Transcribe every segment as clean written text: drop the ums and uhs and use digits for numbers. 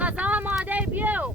غذا آماده بیو.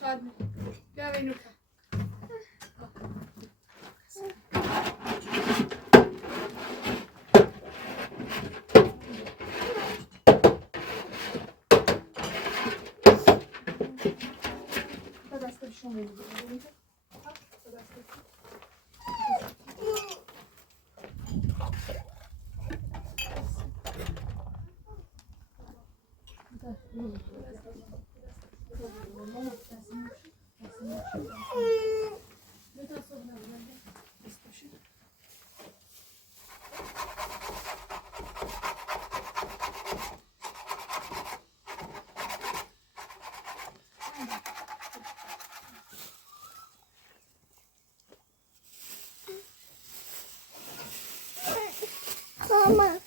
شادمه بیا وینوکا دستشون بگیر Mama.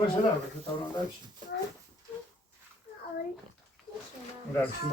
باشه داره باشه تا اون دارشیم دارشیم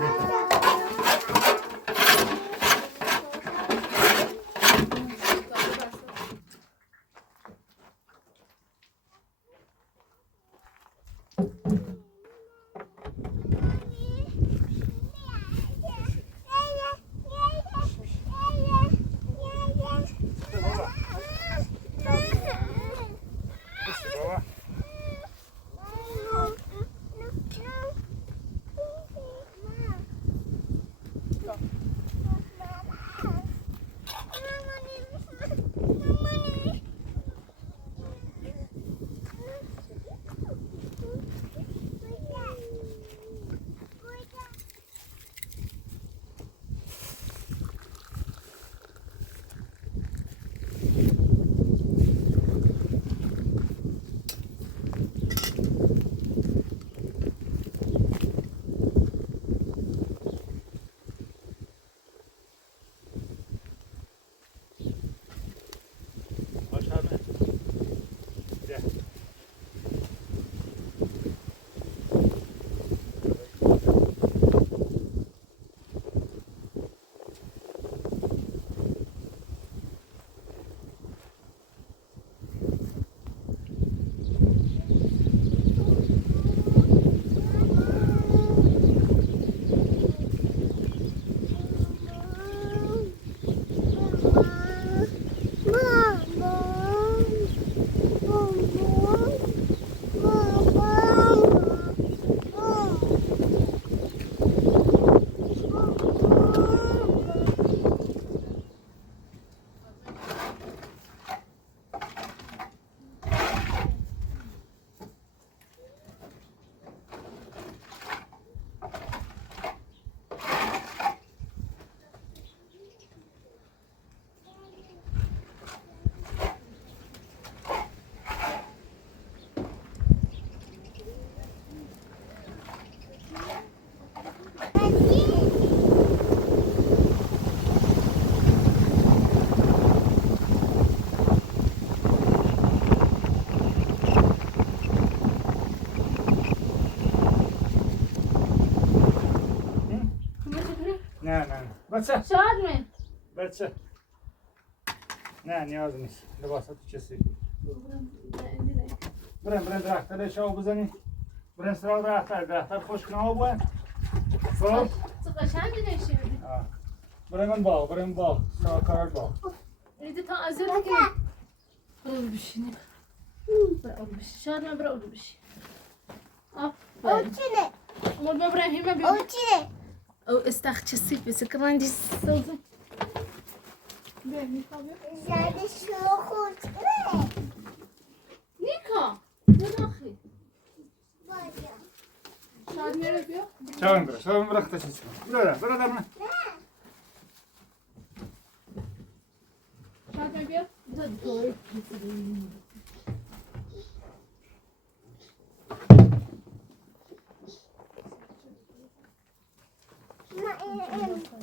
نه نه بچه شاد می بچه نه نیاز نیست لباساتو کسی برن درختر شاو بزنی برن سراغ درختر خوش کنه ها بوین خب تو قشنگی نشی برن باغ سراغ کار باغ ایده تا از این که برو بشینی برو بشی شاد من برو بشی اوچینه مول ابراهیم بیا اوچینه او استخچه سیب بسکران جی سوزن بیا میخوام زده شو خورد کنه نیکا بداخی باید شاد میره بیا شاون بره اختشی چون برو در من شاد بیا دوی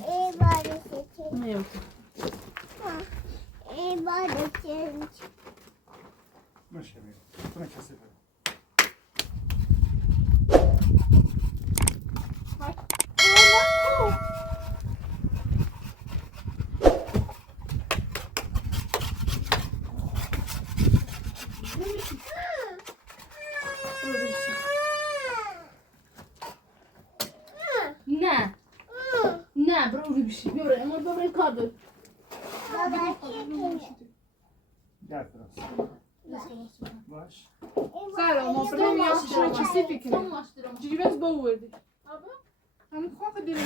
ای باید چنج میام ای باید چنج باشه بیر کنه کسی بره نه برو بشی بیا امور ببر کار دار در باش سلام ابراهیم یا شو چیزی فکر چیزی بس باوردی همون خواه دیدم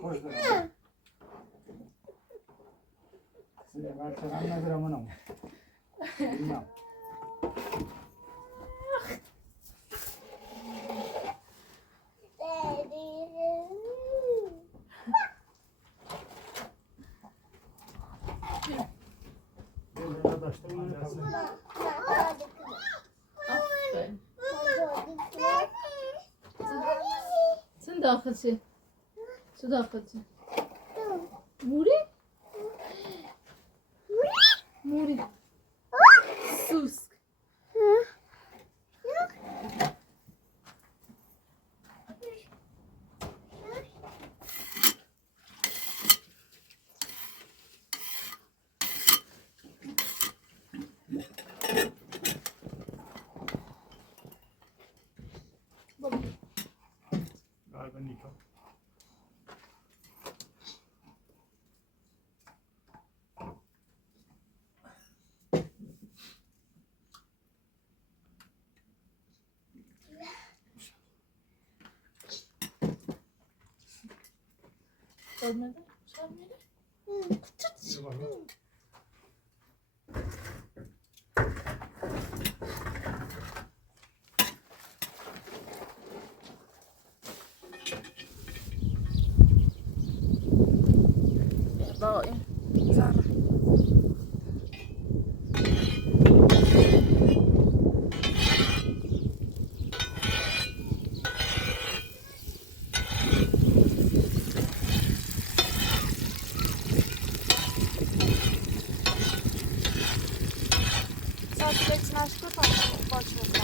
خوش دارم سیده بچه هم ندارم منم بینم sen daxilçi su daxilçi موری موری سوسک galiba Niko Olmadı. Olmadı. bir bakalım. Bakayım. Saat 5 başladı.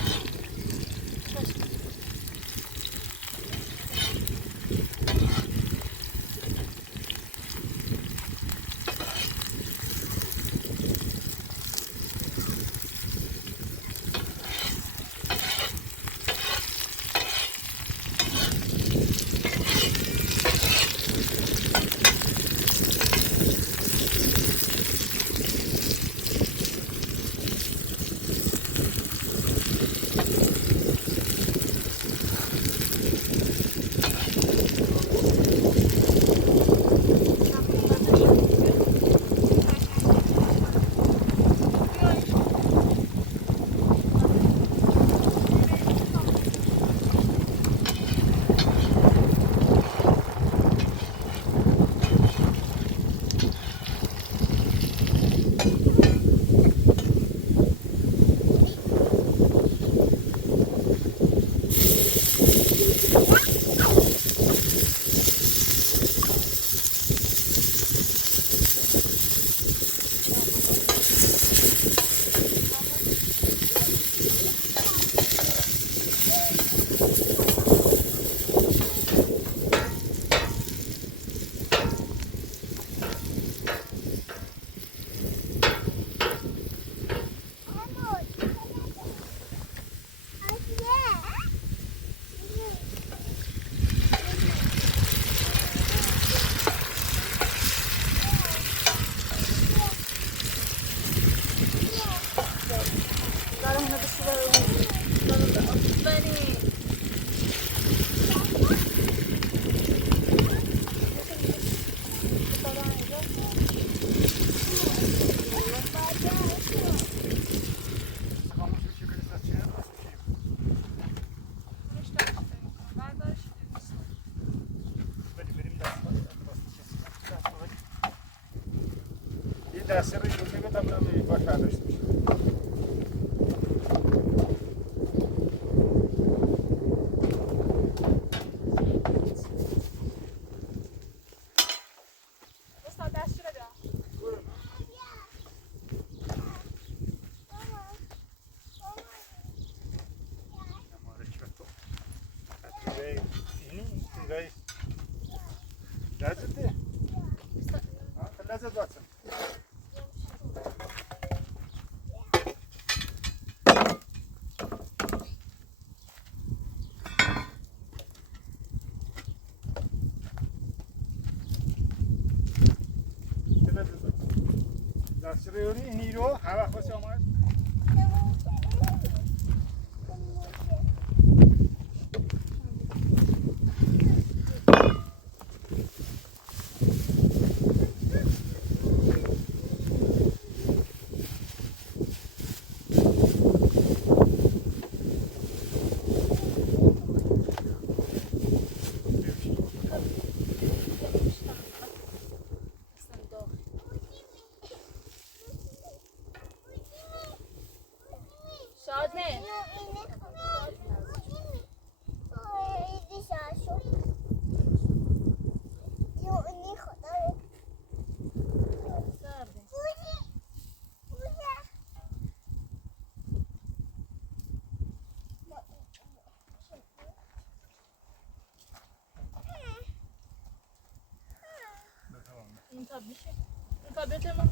دستی رو یوزی بدم تا باش برداشته بشه. استاد دستشو بده. لذته؟ لذت باتن. دست روی اینی رو هوا خوش آمد. شادمه. این تاب میشه. این تابلت من